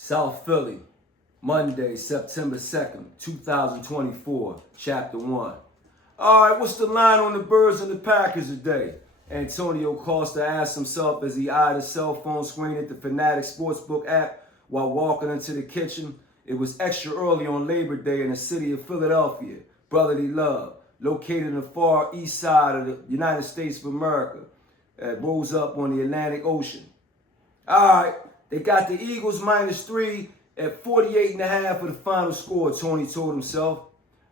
South Philly, Monday, September 2nd, 2024, Chapter 1. All right, what's the line on the Birds and the Packers today? Antonio Costa asked himself as he eyed his cell phone screen at the Fanatic Sportsbook app while walking into the kitchen. It was extra early on Labor Day in the city of Philadelphia, brotherly love, located in the far east side of the United States of America, rose up on the Atlantic Ocean. All right, they got the Eagles -3 at 48.5 for the final score, Tony told himself.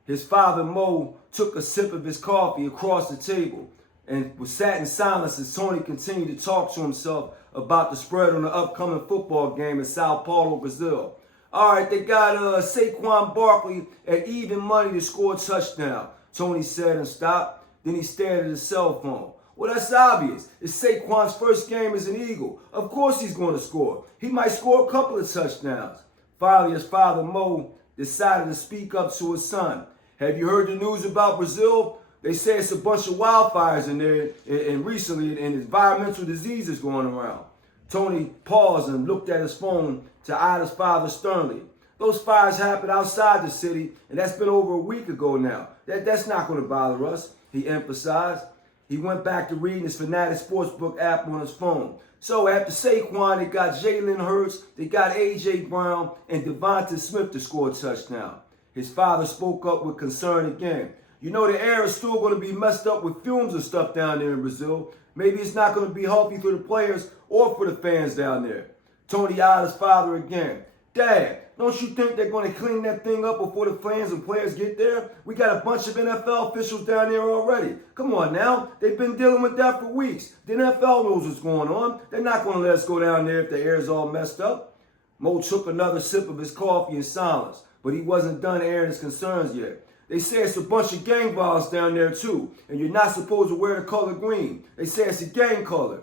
His father, Mo, took a sip of his coffee across the table and was sat in silence as Tony continued to talk to himself about the spread on the upcoming football game in São Paulo, Brazil. All right, they got Saquon Barkley at even money to score a touchdown, Tony said and stopped. Then he stared at his cell phone. Well, that's obvious. It's Saquon's first game as an Eagle. Of course he's going to score. He might score a couple of touchdowns. Finally, his father, Mo, decided to speak up to his son. Have you heard the news about Brazil? They say it's a bunch of wildfires in there and recently and environmental diseases going around. Tony paused and looked at his phone to eye his father sternly. Those fires happened outside the city, and that's been over a week ago now. That's not going to bother us, he emphasized. He went back to reading his Fanatic Sportsbook app on his phone. So after Saquon, they got Jalen Hurts, they got A.J. Brown, and Devonta Smith to score a touchdown. His father spoke up with concern again. You know, the air is still going to be messed up with fumes and stuff down there in Brazil. Maybe it's not going to be healthy for the players or for the fans down there. Tony eyed his father again. Dad, don't you think they're going to clean that thing up before the fans and players get there? We got a bunch of NFL officials down there already. Come on now. They've been dealing with that for weeks. The NFL knows what's going on. They're not going to let us go down there if the air's all messed up. Mo took another sip of his coffee in silence, but he wasn't done airing his concerns yet. They say it's a bunch of gang violence down there too, and you're not supposed to wear the color green. They say it's a gang color.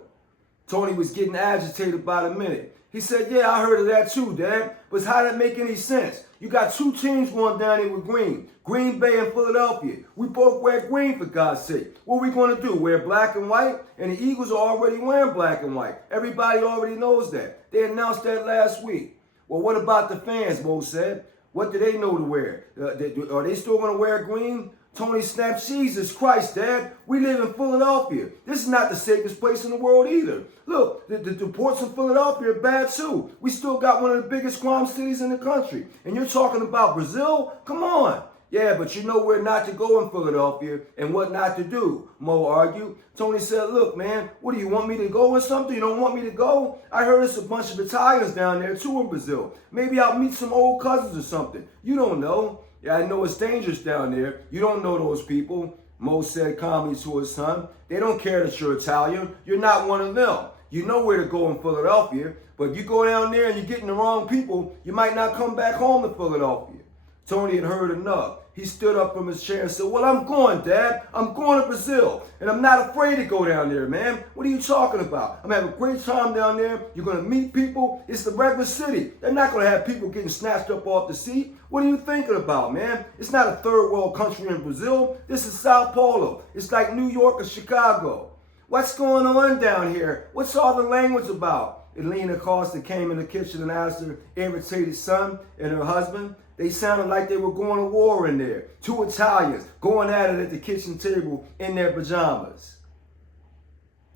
Tony was getting agitated by the minute. He said, yeah, I heard of that too, Dad. But how that make any sense? You got two teams going down there with green. Green Bay and Philadelphia. We both wear green, for God's sake. What are we going to do? Wear black and white? And the Eagles are already wearing black and white. Everybody already knows that. They announced that last week. Well, what about the fans, Mo said. What do they know to wear? Are they still going to wear green? Tony snapped, Jesus Christ, Dad. We live in Philadelphia. This is not the safest place in the world either. Look, the reports in Philadelphia are bad too. We still got one of the biggest crime cities in the country. And you're talking about Brazil? Come on. Yeah, but you know where not to go in Philadelphia and what not to do, Mo argued. Tony said, look, man, what do you want me to go or something? You don't want me to go? I heard it's a bunch of Italians down there too in Brazil. Maybe I'll meet some old cousins or something. You don't know. Yeah, I know it's dangerous down there. You don't know those people, Mo said calmly to his son. They don't care that you're Italian. You're not one of them. You know where to go in Philadelphia, but if you go down there and you're getting the wrong people, you might not come back home to Philadelphia. Tony had heard enough. He stood up from his chair and said, well, I'm going, Dad. I'm going to Brazil, and I'm not afraid to go down there, man. What are you talking about? I'm having a great time down there. You're going to meet people. It's the regular city. They're not going to have people getting snatched up off the seat. What are you thinking about, man? It's not a third world country in Brazil. This is São Paulo. It's like New York or Chicago. What's going on down here? What's all the language about? Elena Costa came in the kitchen and asked her irritated son and her husband. They sounded like they were going to war in there. Two Italians going at it at the kitchen table in their pajamas.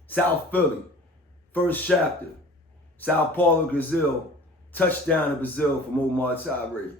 South Philly, first chapter. São Paulo, Brazil. Touchdown in Brazil from Omar Tyree.